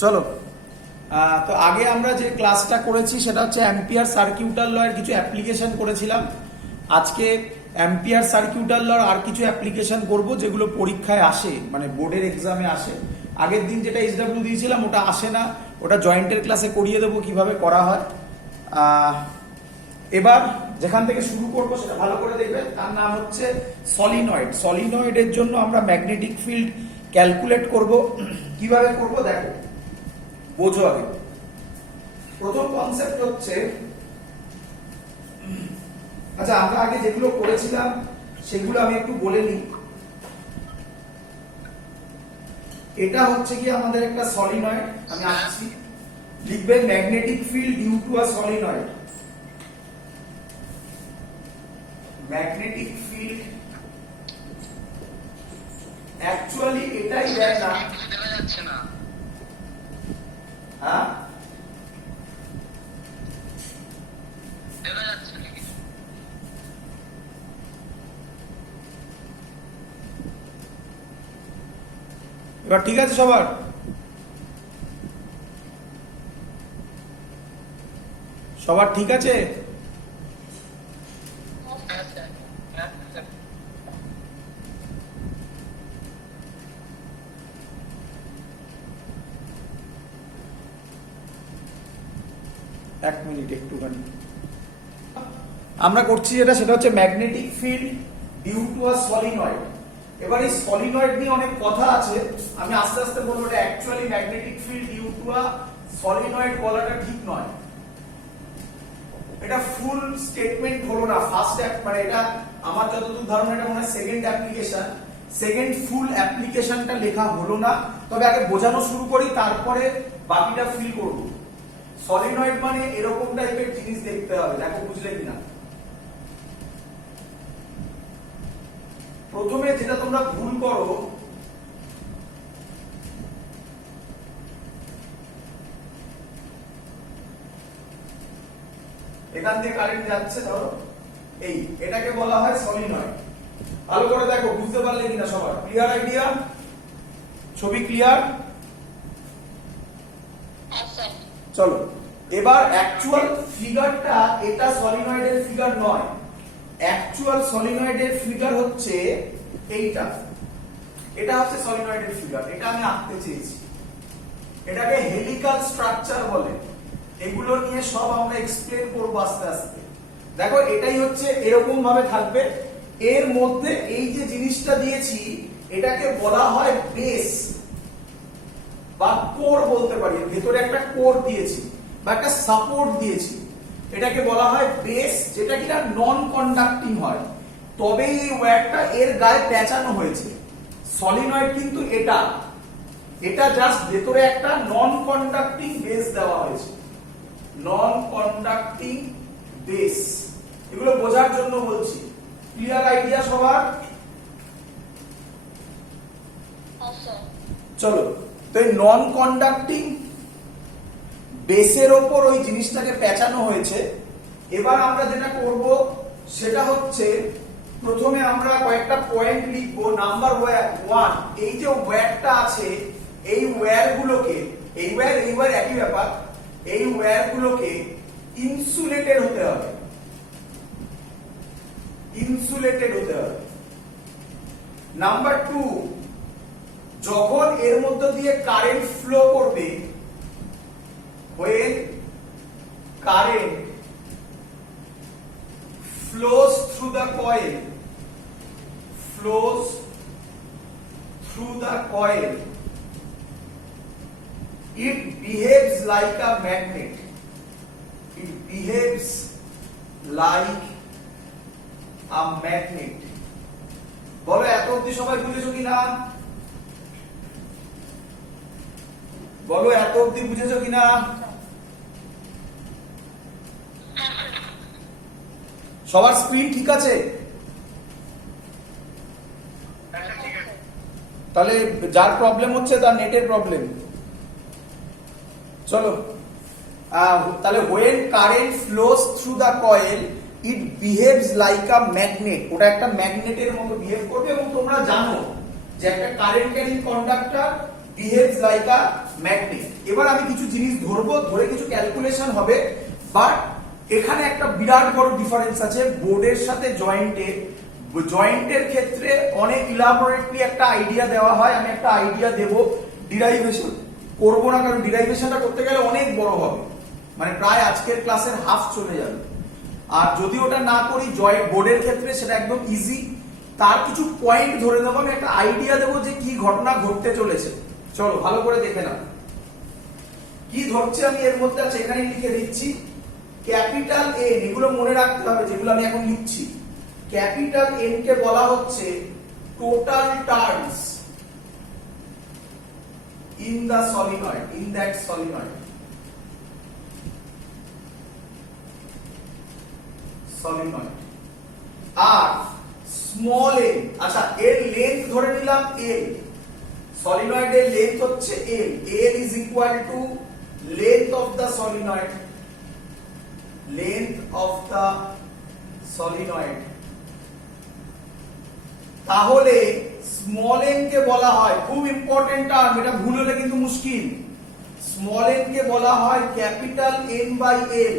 চলো তো আগে আমরা যে ক্লাসটা করেছি সেটা হচ্ছে অ্যাম্পিয়ার সার্কিউটার ল এর কিছু অ্যাপ্লিকেশন করেছিলাম। আজকে অ্যাম্পিয়ার সার্কিউটার ল আর কিছু অ্যাপ্লিকেশন করব যেগুলো পরীক্ষায় আসে, মানে বোর্ডের এক্সামে আসে। আগের দিন যেটা এইচডব্লিউ দিয়েছিলাম ওটা আসে না, ওটা জয়েন্টের ক্লাসে করিয়ে দেবো কিভাবে করা হয়। এবার যেখান থেকে শুরু করবো সেটা ভালো করে দেখবেন, তার নাম হচ্ছে সলিনয়েড। সলিনয়েডের জন্য আমরা ম্যাগনেটিক ফিল্ড ক্যালকুলেট করব। কিভাবে করব দেখো, বোঝো আগে। প্রথম কনসেপ্ট হচ্ছে, আচ্ছা আমরা আগে যেগুলো করেছিলাম সেগুলো আমি একটু বলে নিই। এটা হচ্ছে কি আমাদের একটা সলিনয়েড, আমি আসছি, লিখবেন magnetic field due to a solenoid. Magnetic field actually এটাই দেয় না, দেখা যাচ্ছে না। হ্যাঁ দেখা যাচ্ছে নাকি? এবার ঠিক আছে সবার? সবার ঠিক আছে? এক মিনিট একটুখানি আমরা করছি যেটা, সেটা হচ্ছে magnetic field due to a solenoid. এবার এই সলিনয়েড নিয়ে অনেক কথা আছে, আমি আস্তে আস্তে বলবো। এটা actually magnetic field due to a solenoid বলাটা ঠিক নয়, এটা ফুল স্টেটমেন্ট হলো না। ফার্স্ট মানে এটা আমার যতদূর ধারণা এটা মনে হয় সেকেন্ড অ্যাপ্লিকেশন, সেকেন্ড ফুল অ্যাপ্লিকেশনটা লেখা হলো না। তবে আগে বোঝানো শুরু করি, তারপরে বাকিটা ফিল করবো। সলিনয়েড মানে এরকম টাইপের জিনিস দেখতে হবে, দেখো বুঝলে কিনা। প্রথমে যেটা তোমরা ভুল করো, এখান থেকে কারেন্ট যাচ্ছে, ধরো এই, এটাকে বলা হয় সলিনয়েড। ভালো করে দেখো, বুঝতে পারলে কিনা সবার? Clear idea? ছবি ক্লিয়ার? চলো এবার অ্যাকচুয়াল ফিগারটা, এটা সলিনয়েডের ফিগার নয়। অ্যাকচুয়াল সলিনয়েডের ফিগার হচ্ছে এইটা, এটা হচ্ছে সলিনয়েডের ফিগার। এটা আমি আঁকতে চেয়েছি, এটাকে হেলিকাল স্ট্রাকচার বলে। এগুলো নিয়ে সব আমরা এক্সপ্লেন করবো আস্তে আস্তে। দেখো এটাই হচ্ছে, এরকম ভাবে থাকবে। এর মধ্যে এই যে জিনিসটা দিয়েছি এটাকে বলা হয় বেস বা কোর বলতে পারি। ভেতরে একটা কোর দিয়েছি বা একটা সাপোর্ট দিয়েছি, এটাকে বলা হয় বেস, যেটা কিনা নন কন্ডাক্টিং হয়। তবে এই ওয়্যারটা এর গায়ে পেঁচানো হয়েছে। সলিনয়েড কিন্তু এটা, এটা জাস্ট ভেতরে একটা নন কন্ডাক্টিং বেস দেওয়া হয়েছে, নন কন্ডাক্টিং বেস। এগুলো বোঝার জন্য বলছি। ক্লিয়ার আইডিয়া সবার? চলো, তো এই নন কন্ডাক্টিং বেসের ওপর ওই জিনিসটাকে পেঁচানো হয়েছে। এবার আমরা যেটা করব সেটা হচ্ছে, প্রথমে আমরা কয়েকটা পয়েন্ট লিখবো। নাম্বার 1, এই যে ওয়্যারটা আছে, এই ওয়্যারগুলোকে, এই ওয়্যার একই ব্যাপার, এই ওয়্যারগুলোকে ইনসুলেটেড হতে হবে, ইনসুলেটেড হতে হবে। নাম্বার 2, যখন এর মধ্য দিয়ে কারেন্ট ফ্লো করবে, when current flows through the coil, flows through the coil, it behaves like a magnet, it behaves like a magnet. বলো এত অবধি সবাই বুঝেছো কিনা? বলো এত অবধি বুঝেছো কিনা? সবার স্ক্রিন ঠিক আছে? তাহলে যার প্রবলেম হচ্ছে তার নেটের প্রবলেম। চলো তাহলে when current flows through the coil it behaves like a magnet, ওটা একটা ম্যাগনেটের মতো বিহেভ করবে। এবং তোমরা জানো যে একটা current carrying conductor behaves like আ ম্যাগনেট। এবার আমি কিছু জিনিস ধরবো, ধরে কিছু ক্যালকুলেশন হবে, বাট এখানে একটা বিরাট বড় ডিফারেন্স আছে বোর্ডের সাথে জয়েন্টের। জয়েন্টের ক্ষেত্রে অনেক ইলাবোরেটলি একটা আইডিয়া দেওয়া হয়, আমি একটা আইডিয়া দেব, ডিরাইভেশন করবো না, কারণ ডিরাইভেশনটা করতে গেলে অনেক বড় হবে, মানে প্রায় আজকের ক্লাসের হাফ চলে যাবে। আর যদি ওটা না করি বোর্ডের ক্ষেত্রে সেটা একদম ইজি, তার কিছু পয়েন্ট ধরে নেবো, আমি একটা আইডিয়া দেবো যে কি ঘটনা ঘটতে চলেছে। চলো ভালো করে দেখে নাও কি ধরছে আমি এর মধ্যে আছে, এখানে লিখে দিচ্ছি ক্যাপিটাল এন, এগুলো মনে রাখতে হবে যেগুলো আমি এখন লিখছি। ক্যাপিটাল এন কে বলা হচ্ছে total turns in the solenoid, in that solenoid, solenoid. আর স্মল এন, আচ্ছা এর লেন্থ ধরে নিলাম এল, সলিনয়েডের লেন্থ হচ্ছে L, L is equal to length of the solenoid, length of the solenoid. তাহলে স্মল এন কে বলা হয়, খুব ইম্পর্টেন্ট টার্ম, এটা ভুল হলে কিন্তু মুশকিল, স্মল এন কে বলা হয় capital N by L.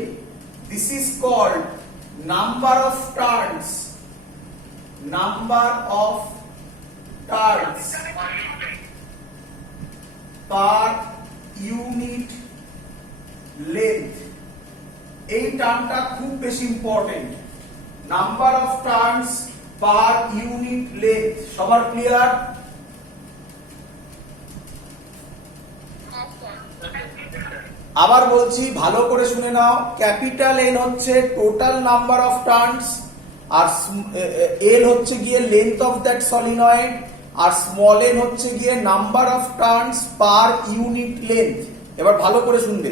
This is called number of turns, number of turns per unit length. এই টার্মটা খুব বেশি important, number of turns per unit length. সবার ক্লিয়ার? আবার বলছি ভালো করে শুনে নাও, ক্যাপিটাল এন হচ্ছে টোটাল নাম্বার অফ টার্নস, আর এল হচ্ছে গিয়ে লেন্থ অফ দ্যাট সলিনয়েড, আর স্মল এন হচ্ছে গিয়ে number of turns per unit length. এবার ভালো করে শুনবে,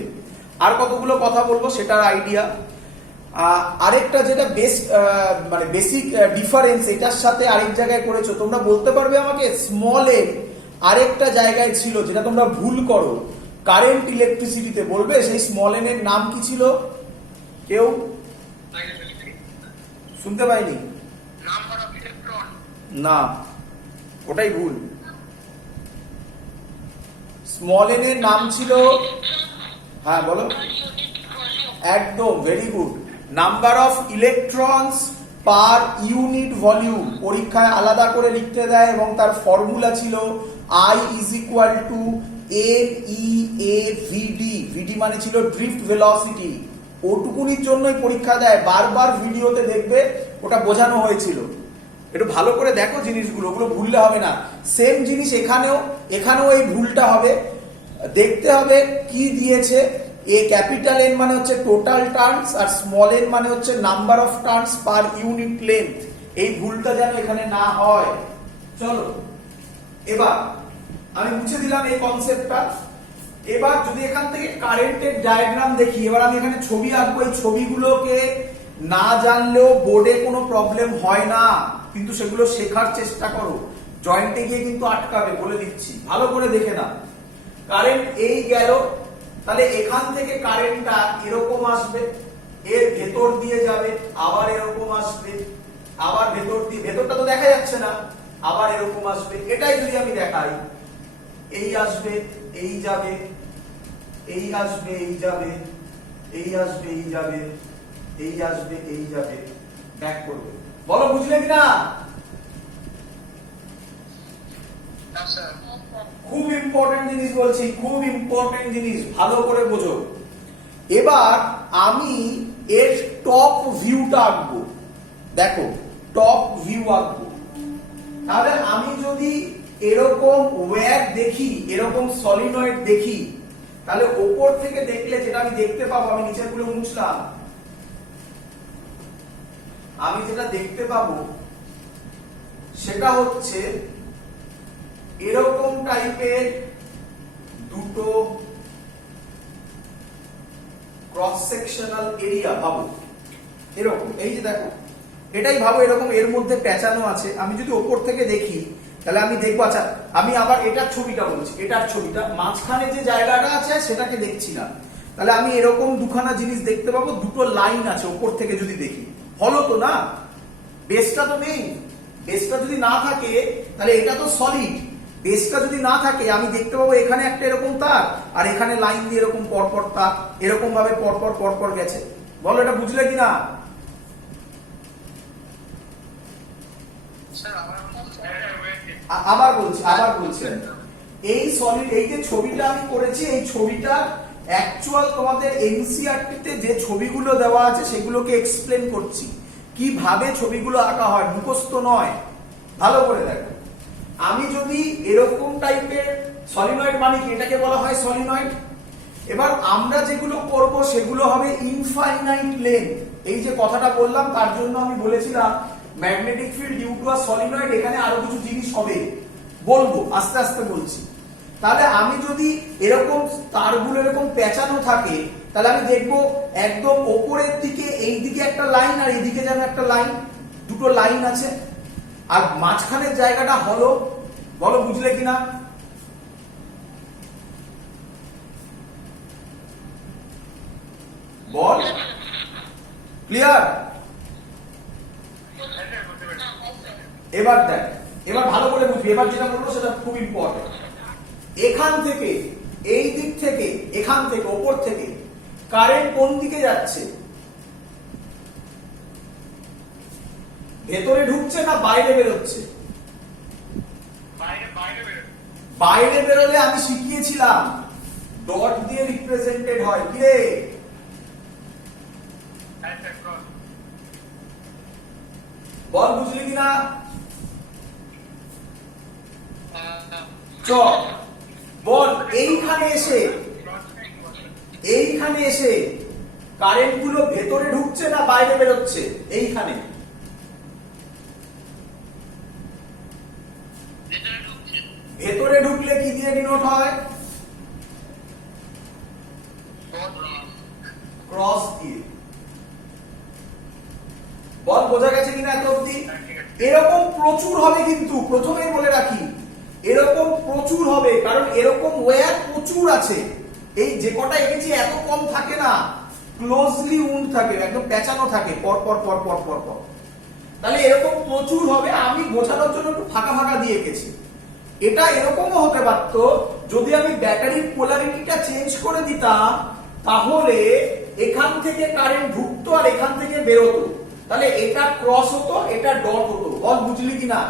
আর কতগুলো কথা বলবো সেটার আইডিয়া। আরেকটা যেটা মানে বেসিক ডিফারেন্স এটার সাথে আরেক জায়গায় করেছো, তোমরা বলতে পারবে আমাকে স্মল এন আরেকটা জায়গায় ছিল যেটা তোমরা ভুল করো কারেন্ট ইলেকট্রিসিটিতে, বলবে সেই স্মল এন এর নাম কি ছিল? কেউ শুনতে পাইনি? না, ওটাই ভুল। স্মল এন এর নাম ছিল, হ্যাঁ বলো, একদম very good, number of electrons per unit volume. পরীক্ষায় আলাদা করে লিখতে দেয় এবং তার ফর্মুলা ছিল I is equal two NEAVD, ভিডি মানে ছিল ড্রিফট ভেলোসিটি। ওটুকুনির জন্যই পরীক্ষা দেয়, বারবার ভিডিওতে দেখবে ওটা বোঝানো হয়েছিল। একটু ভালো করে দেখো জিনিসগুলো, ওগুলো ভুললে হবে না। সেম জিনিস এখানেও, এখানেও এই ভুলটা হবে, দেখতে হবে কি দিয়েছে। এ ক্যাপিটাল এন মানে হচ্ছে টোটাল টার্নস, আর স্মল এন মানে হচ্ছে number of turns per unit length. এই ভুলটা যেন এখানে না হয়। চলো এবার আমি মুছে দিলাম এই কনসেপ্টটা। এবার যদি এখান থেকে কারেন্টের ডায়াগ্রাম দেখি, এবার আমি এখানে ছবি আঁকবো। এই ছবিগুলোকে না জানলেও বোর্ডে কোনো প্রবলেম হয় না, কিন্তু সেগুলো শেখার চেষ্টা করো, জয়েন্টে গিয়ে কিন্তু আটকাবে, বলে দিচ্ছি, ভালো করে দেখে না। কারেন্ট এই গেল, তাহলে এখান থেকে কারেন্টটা এরকম আসবে, এর ভেতর দিয়ে যাবে, আবার এরকম আসবে, আবার ভেতর দিয়ে, ভেতরটা তো দেখা যাচ্ছে না, আবার এরকম আসবে। এটাই যদি আমি দেখাই, এই আসবে, এই যাবে, এই আসবে, এই যাবে, এই আসবে, এই যাবে, এই আসবে, এই যাবে, ব্যাক করবে। বলো বুঝলে কিনা? খুব ইম্পর্টেন্ট জিনিস বলছি, খুব ইম্পর্টেন্ট জিনিস, ভালো করে বোঝো। এবার আমি এর টপ ভিউটা আঁকবো, দেখো টপ ভিউ আঁকবো। তাহলে আমি যদি এরকম ওয়্যার দেখি, এরকম সলিনয়েড দেখি, তাহলে ওপর থেকে দেখলে যেটা আমি দেখতে পাবো, আমি নিচের গুলো মুছলাম, আমি যেটা দেখতে পাবো সেটা হচ্ছে এরকম টাইপের দুটো ক্রস সেকশনাল এরিয়া। ভাবো এরকম, এই যে দেখো, এটাই ভাবো এরকম, এর মধ্যে পেঁচানো আছে। আমি যদি ওপর থেকে দেখি তাহলে আমি দেখবো, আচ্ছা আমি আবার এটার ছবিটা বলছি, এটার ছবিটা, মাঝখানে যে জায়গাটা আছে সেটাকে দেখছি না, তাহলে আমি এরকম দুখানা জিনিস দেখতে পাবো, দুটো লাইন আছে ওপর থেকে যদি দেখি। হলো তো না? বেসটা তো নেই, বেসটা যদি না থাকে তাহলে এটা তো সলিড, বেসটা যদি না থাকে আমি দেখতে পাবো এখানে একটা এরকম তার আর এখানে লাইন দিয়ে এরকম পরপর তার এরকম ভাবে পরপর পরপর গেছে। বলো এটা বুঝলে কিনা? আবার বলছি এই সলিড এই যে ছবিটা আমি করেছি এই ছবিটা অ্যাকচুয়াল তোমাদের এনসিইআরটি তে যে ছবিগুলো দেওয়া আছে সেগুলোকে এক্সপ্লেন করছি কিভাবে ছবিগুলো আঁকা হয়, মুখস্থ নয়। ভালো করে দেখো, আমি যদি এরকম টাইপের সলিনয়েড মানে কি, এটাকে বলা হয় সলিনয়েড। এবার আমরা যেগুলো করব সেগুলো হবে ইনফাইনাইট লেন্থ। এই যে কথাটা বললাম তার জন্য আমি বলেছিলাম magnetic field due to a solenoid, এখানে আরো কিছু জিনিস হবে, বলবো আস্তে আস্তে বলছি। তাহলে আমি যদি এরকম তারগুলো এরকম পেঁচানো থাকে তাহলে আমি দেখবো একদম ওপরের দিকে এই দিকে একটা লাইন আর এইদিকে যেন একটা লাইন, দুটো লাইন আছে আর মাঝখানের জায়গাটা হলো। বলো বুঝলে কিনা? বল, ক্লিয়ার? এবার দেখ, এবার ভালো করে বুঝবি, এবার যেটা বলবো সেটা খুব ইম্পর্টেন্ট। এখান থেকে এই দিক থেকে এখান থেকে ওপর থেকে কারেন্ট কোন দিকে যাচ্ছে? ভেতরে ঢুকছে না বাইরে বেরোচ্ছে? বাইরে বেরোলে আমি শিখিয়েছিলাম ডট দিয়ে রিপ্রেজেন্টেড হয়। কি রে? বল বুঝলি কিনা? চ বল, এইখানে এসে কারেন্ট গুলো ভেতরে ঢুকছে না বাইরে বেরোচ্ছে? এইখানে ভেতরে ঢুকলে কি দিয়ে ডিনোট হয়? ক্রস দিয়ে। বল বোঝা গেছে কিনা এত অব্দি? এরকম প্রচুর হবে কিন্তু, প্রথমেই বলে রাখি এরকম প্রচুর হবে, কারণ এরকম ওয়্যার প্রচুর আছে। এই যে কটা এঁকেছি এত কম থাকে না, ক্লোজলি উন্ড থাকে, একদম পেঁচানো থাকে পর পর পর পর পর পর। তাহলে এরকম প্রচুর হবে, আমি বোঝানোর জন্য একটু ফাঁকা ফাঁকা দিয়ে এঁকেছি। এটা এরকমও হতে পারত যদি আমি ব্যাটারির পোলারিটিটা চেঞ্জ করে দিতাম, তাহলে এখান থেকে কারেন্ট ঢুকতো আর এখান থেকে বেরোতো, তাহলে এটা ক্রস হতো এটা ডট হতো। বল বুঝলি কিনা?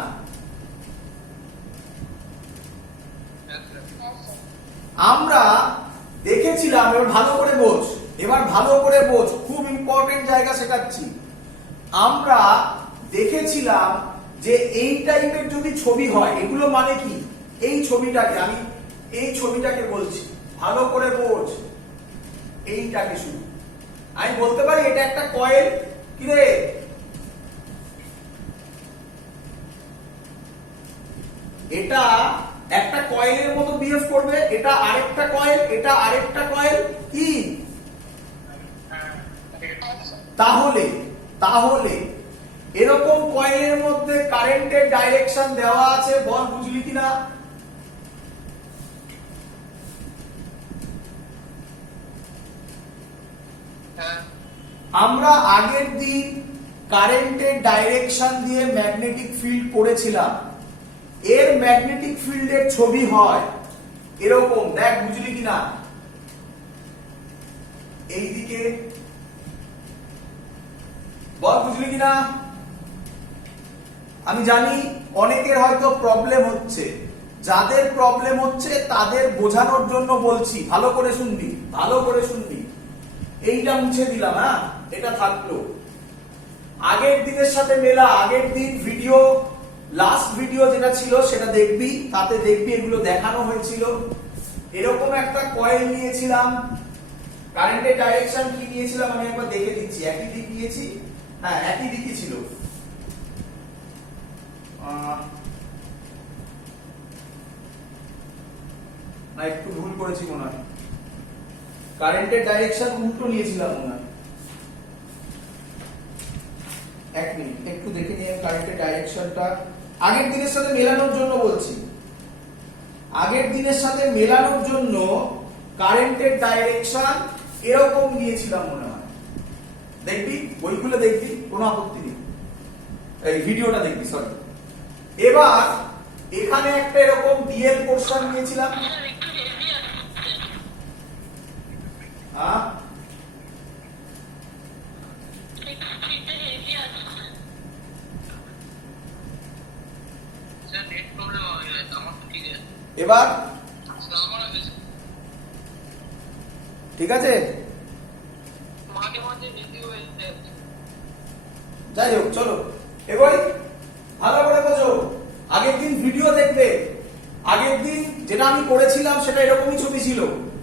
আমরা দেখেছিলাম, এবার ভালো করে বোঝ, খুব ইম্পর্টেন্ট জায়গা শেখাচ্ছি। আমরা দেখেছিলাম যে এই টাইপের যদি ছবি হয়, এগুলো মানে কি, এই ছবিটাকে আমি এই ছবিটাকে বলছি, ভালো করে বোঝ। এইটাকে শুধু আমি বলতে পারি এটা একটা কয়েল। কি রে? এটা একটা কয়েলের মতো বিহেভ করবে, এটা আরেকটা কয়েল, এটা আরেকটা কয়েল। কি তাহলে তাহলে এরকম কয়েলের মধ্যে কারেন্টের ডাইরেকশন দেওয়া আছে। বল বুঝলি কিনা? আমরা আগের দিন কারেন্টের ডাইরেকশন দিয়ে ম্যাগনেটিক ফিল্ড করেছিলাম। এর ম্যাগনেটিক ফিল্ডের ছবি হয় এরকম, দেখ বুঝলি কিনা? এইদিকে বল বুঝলি কিনা? আমি জানি অনেকের হয়তো প্রবলেম হচ্ছে, যাদের প্রবলেম হচ্ছে তাদের বোঝানোর জন্য বলছি, ভালো করে শুনবি, ভালো করে শুনবি। এইটা মুছে দিলাম, হ্যাঁ এটা থাকলো। আগের দিনের সাথে মেলা, আগের দিন ভিডিও, লাস্ট ভিডিও যেটা ছিল সেটা দেখবি, তাতে দেখবি এগুলো দেখানো হয়েছিল। এরকম একটা কয়েল নিয়েছিলাম, কারেন্টের ডাইরেকশন কি নিয়েছিলাম আমি একবার দেখে দিচ্ছি। একই দিক নিয়েছি, হ্যাঁ একই দিকই ছিল। না একটু ভুল করেছি মনে হয়, কারেন্টের ডাইরেকশন উল্টো নিয়েছিলাম মনে হয়। এক মিনিট একটু দেখে নিয়ে কারেন্টের ডাইরেকশনটা আগের দিনের সাথে মেলানোর জন্য বলছি। আগের দিনের সাথে মেলানোর জন্য কারেন্টের ডাইরেকশন এরকম নিয়েছিলাম মনে হয়। দেখবি বইগুলো দেখবি, কোনো আপত্তি নেই, এই ভিডিওটা দেখবি। সরি, এবার এখানে একটা এরকম ডিএল পোর্শন নিয়েছিলাম, হ্যাঁ এবার ঠিক আছে, যাই হোক চলো এবার ভালো করে বোঝো। আগের দিন ভিডিও দেখবে, আগের দিন যেটা আমি করেছিলাম সেটা এরকমই ছবি ছিল,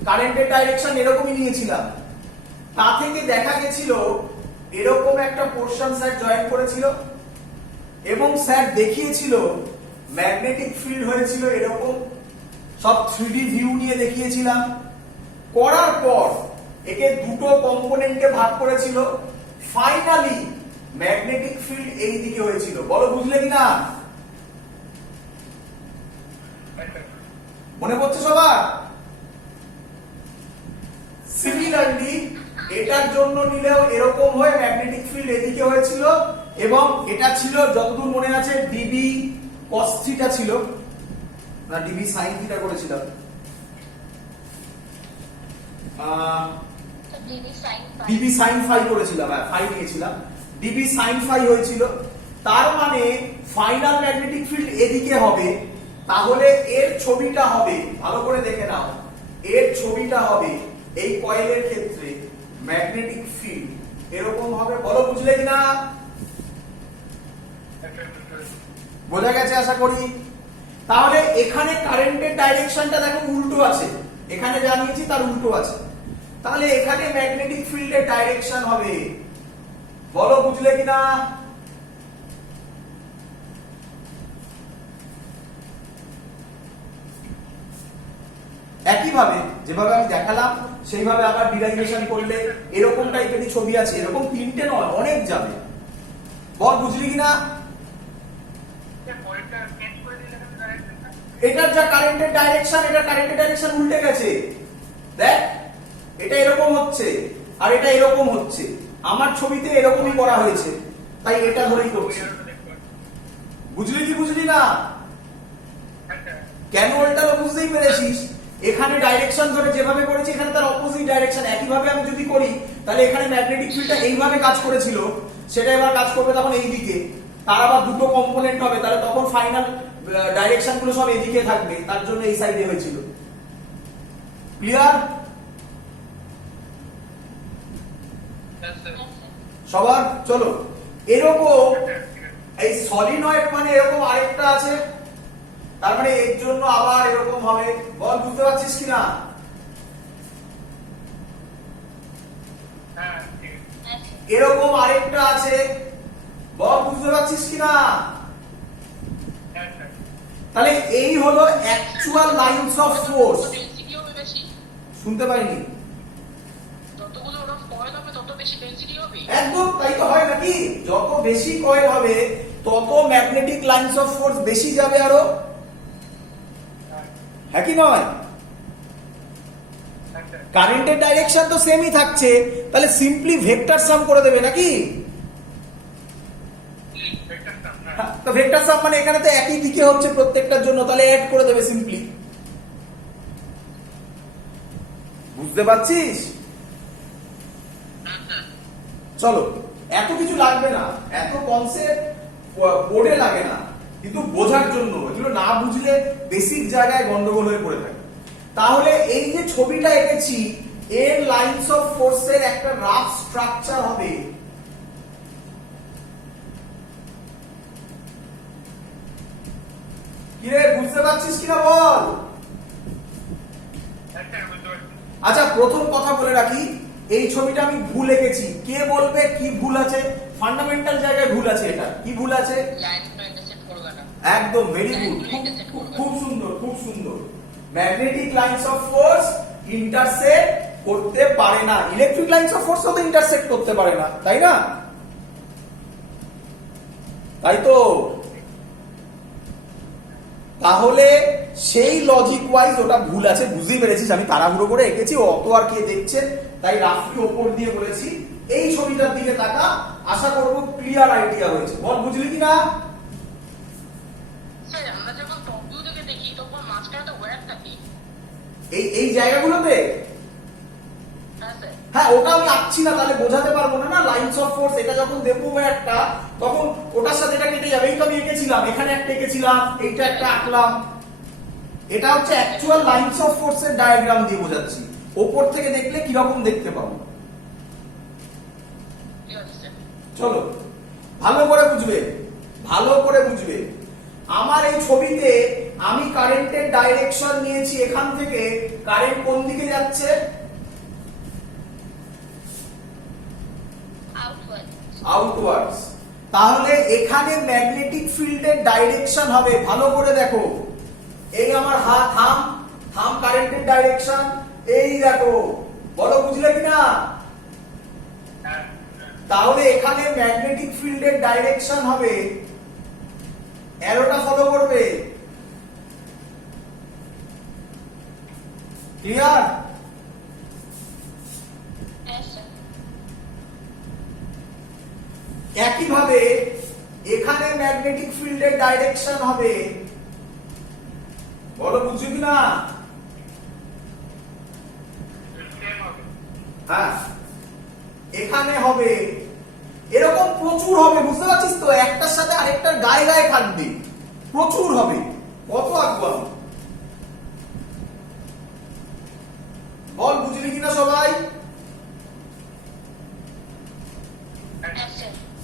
কারেন্টের ডাইরেকশন এরকমই নিয়েছিলাম। তা থেকে দেখা গেছিল এরকম একটা পোর্শন স্যার জয়েন করেছিল এবং স্যার দেখিয়েছিল ম্যাগনেটিক ফিল্ড হয়েছিল এরকম, সব 3D ভিউ নিয়ে দেখিয়েছিলাম। করার পর একে দুটো কম্পোনেন্টে ভাগ করেছিল, ফাইনালি ম্যাগনেটিক ফিল্ড এই দিকে হয়েছিল। বলো বুঝলে কিনা? মনে পড়ছে সবার? সিমিলারলি এটার জন্য নিলেও এরকম হয়ে ম্যাগনেটিক ফিল্ড এদিকে হয়েছিল এবং এটা ছিল যতদূর মনে আছে ডিবি cos থিটা ছিল না ডিবি sin থিটা করেছিলাম, ডিবি sin ফাই করেছিলাম, হ্যাঁ ফাই নিয়েছিলাম, ডিবি sin ফাই হয়েছিল। তার মানে ফাইনাল ম্যাগনেটিক ফিল্ড এদিকে হবে, তাহলে এর ছবিটা হবে, ভালো করে দেখে নাও, এর ছবিটা হবে এই কয়েলের ক্ষেত্রে ম্যাগনেটিক ফিল্ড এরকম হবে। বলো বুঝলে কিনা? বোঝা গেছে আশা করি। তাহলে এখানে কারেন্টের ডাইরেকশনটা দেখো উল্টো আছে, এখানে যা নিয়েছি তার উল্টো আছে, তাহলে এখানে ম্যাগনেটিক ফিল্ডের ডাইরেকশন হবে। বলো বুঝলে কিনা? একইভাবে যেভাবে আমি দেখালাম সেইভাবে আবার ডিরাইভেশন করলে এরকম টাইপেরই ছবি আছে, এরকম তিনটে নয় অনেক যাবে। বল বুঝলি কিনা? এটার যা কারেন্টের ডাইরেকশন, এটা কারেন্টের ডাইরেকশন উল্টে গেছে, দেখ এটা এরকম হচ্ছে আর এটা এরকম হচ্ছে, আমার ছবিতে এরকমই করা হয়েছে তাই এটা ধরেই করছি। বুঝলি কি বুঝলি না? কেন উল্টালো বুঝতেই পেরেছিস? এখানে ডাইরেকশন ধরে যেভাবে করেছি এখানে তার অপোজিট ডাইরেকশন, একইভাবে আমি যদি করি তাহলে এখানে ম্যাগনেটিক ফিল্ডটা এইভাবে কাজ করেছিল, সেটা এবার কাজ করবে তখন এই দিকে, তার আবার দুটো কম্পোনেন্ট হবে, তাহলে তখন ফাইনাল ডাইরেকশন গুলো সব এদিকে থাকবে, তার জন্য এই সাইডে হয়েছিল। ক্লিয়ার সবার? চলো এরকম এই সলিনয়েড মানে এরকম আরেকটা আছে, তার মানে এর জন্য আবার এরকম হবে। বল বুঝতে পারছিস কিনা? এরকম আরেকটা আছে, বল বুঝতে পারছিস কিনা? তাহলে এই হলো অ্যাকচুয়াল লাইনস অফ ফোর্স। শুনতে পাইনি? একদম তাই তো হয় নাকি? যত বেশি কয়েল হবে তত ম্যাগনেটিক লাইনস অফ ফোর্স বেশি যাবে আরো, হ্যাঁ কি নয়? কারেন্টের ডাইরেকশন তো সেমই থাকছে, তাহলে সিম্পলি ভেক্টর সাম করে দেবে নাকি? তো ভেক্টর সাম মানে এখানে তো একই দিকে হচ্ছে প্রত্যেকটার জন্য, তাহলে অ্যাড করে দেবে সিম্পলি। বুঝতে পারছিস? চলো এত কিছু লাগবে না, এত কনসেপ্ট বোর্ডে লাগে না, কিন্তু বোঝার জন্য, এগুলো না বুঝলে বেসিক জায়গায় গন্ডগোল হয়ে পড়ে থাকে। তাহলে এই যে ছবিটা এঁকেছি এর লাইনস অফ ফোর্সের একটা রাফ স্ট্রাকচার হবে। কি রে বুঝতে পারছিস কিনা বল? আচ্ছা প্রথম কথা বলে রাখি, এই ছবিটা আমি ভুল এঁকেছি, কে বলবে কি ভুল আছে? ফান্ডামেন্টাল জায়গায় ভুল আছে, এটা কি ভুল আছে? একদম ভেরি গুড, খুব সুন্দর খুব সুন্দর। Magnetic lines of force intersect করতে পারে না, ইলেকট্রিক লাইনস অফ ফোর্স তো ইন্টারসেক্ট করতে পারে না, তাই না? তাই তো। তাহলে সেই লজিক ওয়াইজ ওটা ভুল আছে, বুঝতেই পেরেছিস? আমি তাড়াহুড়ো করে এঁকেছি, অত আর কে দেখছে, তাই রাফলি ওপর দিয়ে বলেছি। এই ছবিটার দিকে তাকা, আশা করবো ক্লিয়ার আইডিয়া হয়েছে। বল বুঝলি কিনা? এই জায়গাগুলোতে হ্যাঁ, ওটা আমি আঁকছি না, তাহলে বোঝাতে পারবো না না লাইনস অফ ফোর্স। এটা যখন দেবো একটা, তখন ওটার সাথে এটা কেটে যাবে। এই তো আমি এঁকেছিলাম, এখানে একটা এঁকেছিলাম, এইটা একটা আঁকলাম। এটা হচ্ছে অ্যাকচুয়াল লাইনস অফ ফোর্স এর ডায়াগ্রাম দিয়ে বোঝাচ্ছি। ওপর থেকে দেখলে কি রকম দেখতে পাবো। চলো ভালো করে বুঝবে, ভালো করে বুঝবে। আমার এই ছবিতে আমি কারেন্টের ডাইরেকশন নিয়েছি, এখান থেকে কারেন্ট কোন দিকে যাচ্ছে? আউটওয়ার্ডস। তাহলে এখানে ম্যাগনেটিক ফিল্ডের ডাইরেকশন হবে, ভালো করে দেখো। এই আমার হাত, থাম কারেন্টের ডাইরেকশন, এই দেখো, বলো বুঝলে কিনা? তাহলে এখানে ম্যাগনেটিক ফিল্ডের ডাইরেকশন হবে, অ্যারোটা ফলো করবে। ক্লিয়ার? একইভাবে এখানে ম্যাগনেটিক ফিল্ডের ডাইরেকশন হবে, বলো বুঝছো কিনা? হ্যাঁ, এখানে হবে, এরকম প্রচুর হবে, বুঝতে পারছিস তো? একটার সাথে আরেকটার গায়ে গায়ে থাকবে, প্রচুর হবে। কত আঁকবো আমি? বল বুঝলি কিনা সবাই?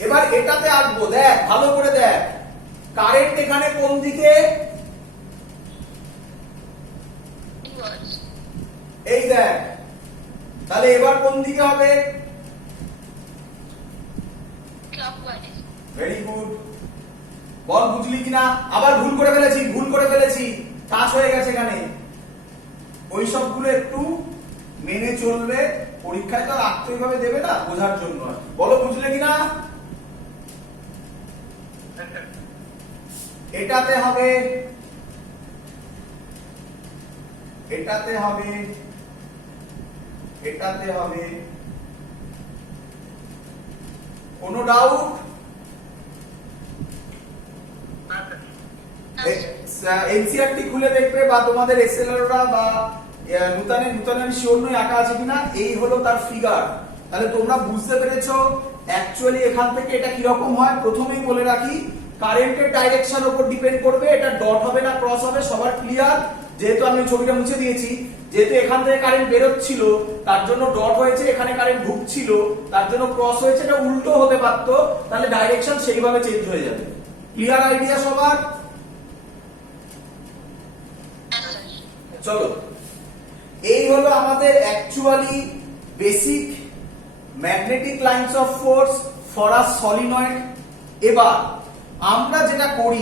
এবার এটাতে আঁকবো, দেখ ভালো করে দেখ। কারেন্ট এখানে কোন দিকে? এই দেখ, তাহলে এবার কোন দিকে হবে? Very good. বল বুঝলি কিনা? আবার ভুল করে ফেলেছি, কাজ হয়ে গেছে এখানে। ওই সবগুলো একটু মেনে চলবে, পরীক্ষায় তো আঁকতে এইভাবে দেবে না, বোঝার জন্য। বলো বুঝলে কিনা? এটাতে হবে, এটাতে হবে, এটাতে হবে। কোনো ডাউট? এনসিআরটি খুলে দেখবে, বা তোমাদের এসএলআররা বা নূতনের শিওর নয় আঁকা আছে কিনা। এই হলো তার ফিগার। তাহলে তোমরা বুঝতে পেরেছো অ্যাকচুয়ালি এখান থেকে এটা কি রকম হয়। প্রথমেই বলে রাখি, কারেন্টের ডাইরেকশন উপর ডিপেন্ড করবে, এটা ডট হবে না ক্রস হবে। সবার ক্লিয়ার? যেহেতু আমি ছবিটা মুছে দিয়েছি, যেহেতু এখান থেকে কারেন্ট বেরোচ্ছিল তার জন্য ডট হয়েছে, এখানে কারেন্ট ঢুকছিল তার জন্য ক্রস হয়েছে। এটা উল্টো হতে পারতো, তাহলে ডাইরেকশন সেইভাবে চেঞ্জ হয়ে যাবে। ক্লিয়ার আইডিয়া সবার? চলো, এই হলো আমাদের actually basic magnetic lines of force for a solenoid. এবার আমরা যেটা করি,